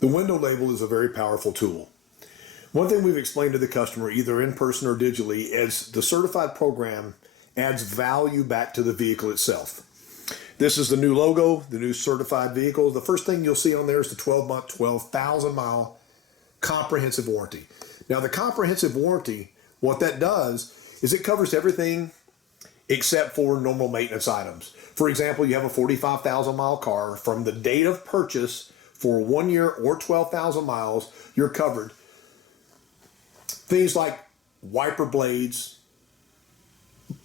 The window label is a very powerful tool. One thing we've explained to the customer, either in person or digitally, is the certified program adds value back to the vehicle itself. This is the new logo, the new certified vehicle. The first thing you'll see on there is the 12-month, 12,000 mile comprehensive warranty. Now the comprehensive warranty, what that does is it covers everything except for normal maintenance items. For example, you have a 45,000 mile car. From the date of purchase for 1 year or 12,000 miles, you're covered. Things like wiper blades,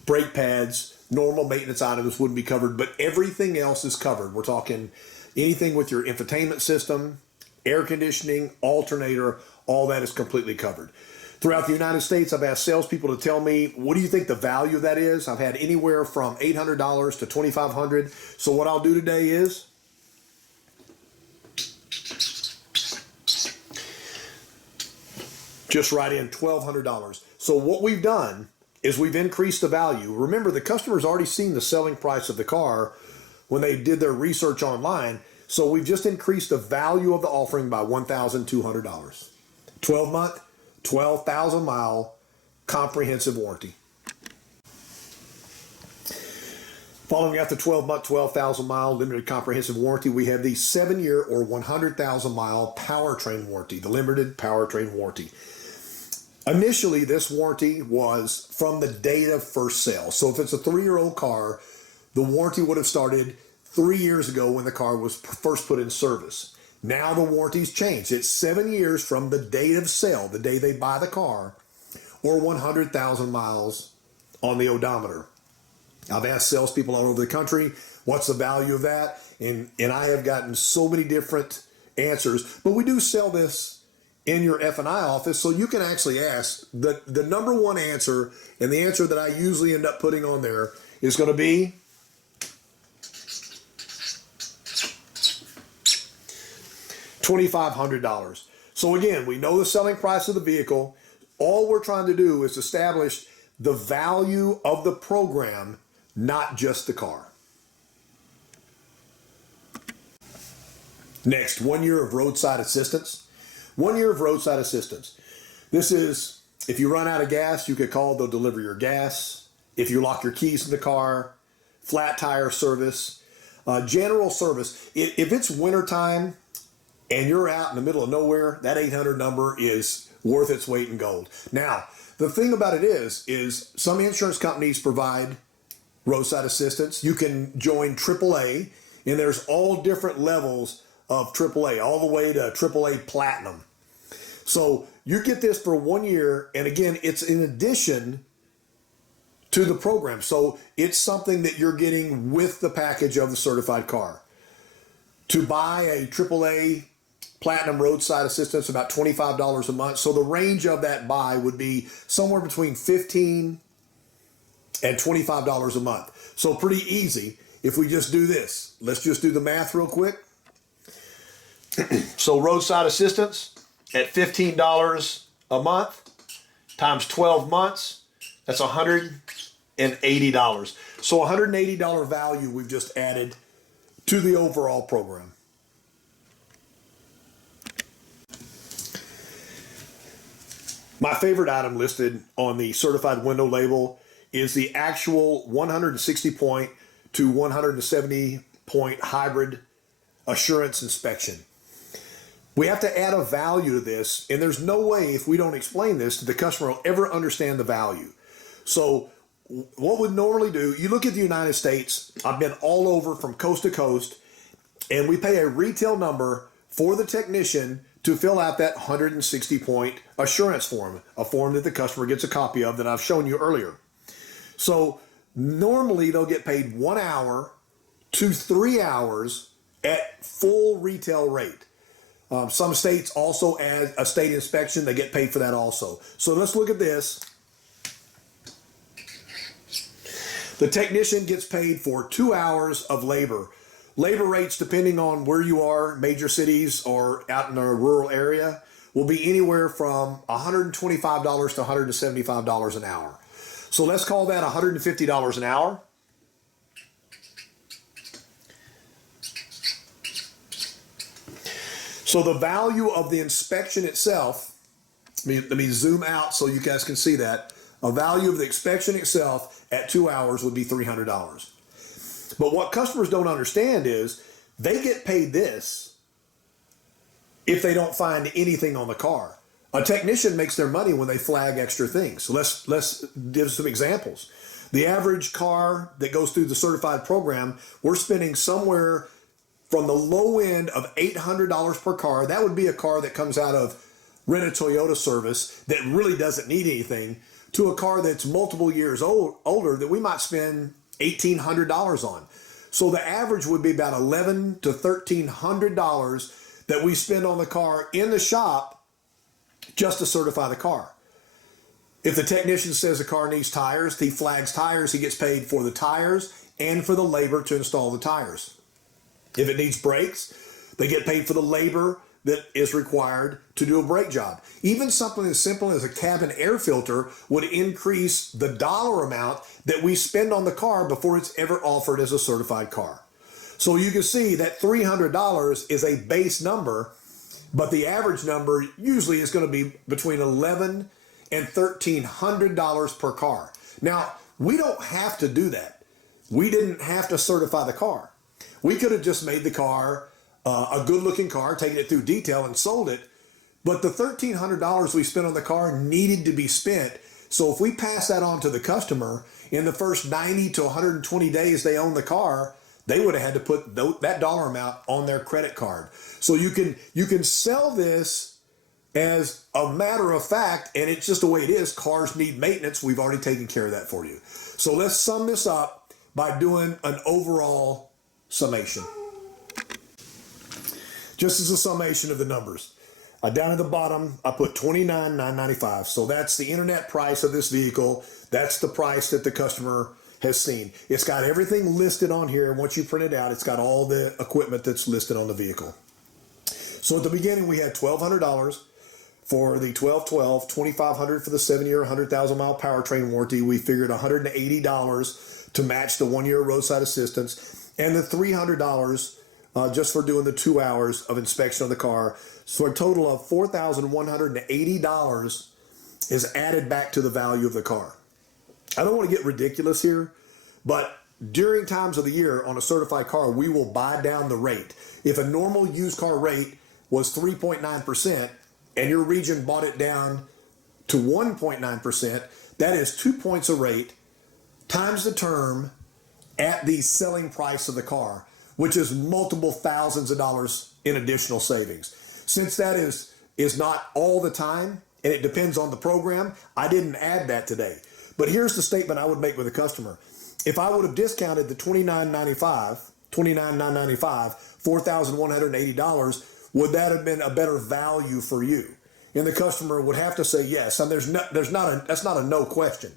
brake pads, normal maintenance items wouldn't be covered, but everything else is covered. We're talking anything with your infotainment system, air conditioning, alternator, all that is completely covered. Throughout the United States, I've asked salespeople to tell me, what do you think the value of that is? I've had anywhere from $800 to $2,500. So what I'll do today is just write in $1,200. So what we've done is we've increased the value. Remember, the customer's already seen the selling price of the car when they did their research online. So we've just increased the value of the offering by $1,200. 12-month, 12,000 mile comprehensive warranty. Following after 12-month, 12,000 mile limited comprehensive warranty, we have the 7-year or 100,000 mile powertrain warranty, the limited powertrain warranty. Initially, this warranty was from the date of first sale. So if it's a 3-year-old car, the warranty would have started 3 years ago when the car was first put in service. Now the warranty's changed. It's 7 years from the date of sale, the day they buy the car, or 100,000 miles on the odometer. I've asked salespeople all over the country, what's the value of that? And I have gotten so many different answers, but we do sell this in your F&I office, so you can actually ask. The number one answer, and the answer that I usually end up putting on there, is going to be $2,500. So again, we know the selling price of the vehicle. All we're trying to do is establish the value of the program, not just the car. Next, 1 year of roadside assistance. 1 year of roadside assistance. This is, if you run out of gas, you could call, they'll deliver your gas. If you lock your keys in the car, flat tire service, general service. If it's wintertime and you're out in the middle of nowhere, that 800 number is worth its weight in gold. Now, the thing about it is some insurance companies provide roadside assistance. You can join AAA, and there's all different levels of AAA, all the way to AAA Platinum. So you get this for 1 year, and again, it's in addition to the program. So it's something that you're getting with the package of the certified car. To buy a AAA Platinum roadside assistance, about $25 a month. So the range of that buy would be somewhere between $15 and $25 a month. So pretty easy if we just do this. Let's just do the math real quick. So roadside assistance at $15 a month times 12 months, that's $180. So $180 value we've just added to the overall program. My favorite item listed on the certified window label is the actual 160 point to 170 point hybrid assurance inspection. We have to add a value to this, and there's no way, if we don't explain this, the customer will ever understand the value. So what we'd normally do, you look at the United States, I've been all over from coast to coast, and we pay a retail number for the technician to fill out that 160 point assurance form, a form that the customer gets a copy of that I've shown you earlier. So normally they'll get paid 1 hour to 3 hours at full retail rate. Some states also add a state inspection. They get paid for that also. So let's look at this. The technician gets paid for 2 hours of labor. Labor rates, depending on where you are, major cities or out in a rural area, will be anywhere from $125 to $175 an hour. So let's call that $150 an hour. So the value of the inspection itself, let me zoom out so you guys can see that. A value of the inspection itself at 2 hours would be $300. But what customers don't understand is they get paid this if they don't find anything on the car. A technician makes their money when they flag extra things. So let's give some examples. The average car that goes through the certified program, we're spending somewhere from the low end of $800 per car. That would be a car that comes out of Rent a Toyota service that really doesn't need anything, to a car that's multiple years older that we might spend $1,800 on. So the average would be about $1,100 to $1,300 that we spend on the car in the shop just to certify the car. If the technician says the car needs tires, he flags tires, he gets paid for the tires and for the labor to install the tires. If it needs brakes, they get paid for the labor that is required to do a brake job. Even something as simple as a cabin air filter would increase the dollar amount that we spend on the car before it's ever offered as a certified car. So you can see that $300 is a base number, but the average number usually is going to be between $1,100 and $1,300 per car. Now, we don't have to do that. We didn't have to certify the car. We could have just made the car a good-looking car, taken it through detail and sold it, but the $1,300 we spent on the car needed to be spent. So if we pass that on to the customer, in the first 90 to 120 days they own the car, they would have had to put that dollar amount on their credit card. So you can sell this as a matter of fact, and it's just the way it is. Cars need maintenance. We've already taken care of that for you. So let's sum this up by doing an overall summation. Just as a summation of the numbers. Down at the bottom, I put $29,995. So that's the internet price of this vehicle. That's the price that the customer has seen. It's got everything listed on here. Once you print it out, it's got all the equipment that's listed on the vehicle. So at the beginning, we had $1,200 for the 1212, $2,500 for the 7-year, 100,000 mile powertrain warranty. We figured $180 to match the 1 year roadside assistance, and the $300 just for doing the 2 hours of inspection of the car. So a total of $4,180 is added back to the value of the car. I don't want to get ridiculous here, but during times of the year on a certified car, we will buy down the rate. If a normal used car rate was 3.9% and your region bought it down to 1.9%, that is 2 points a rate times the term at the selling price of the car, which is multiple thousands of dollars in additional savings. Since that is not all the time, and it depends on the program, I didn't add that today. But here's the statement I would make with a customer. If I would have discounted the $29,995, $4,180, would that have been a better value for you? And the customer would have to say yes. And that's not a no question.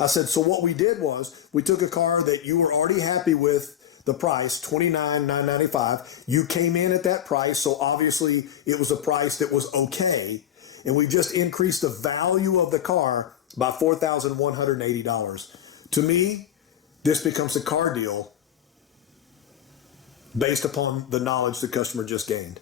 I said, so what we did was we took a car that you were already happy with the price, $29,995. You came in at that price, so obviously it was a price that was okay. And we just increased the value of the car by $4,180. To me, this becomes a car deal based upon the knowledge the customer just gained.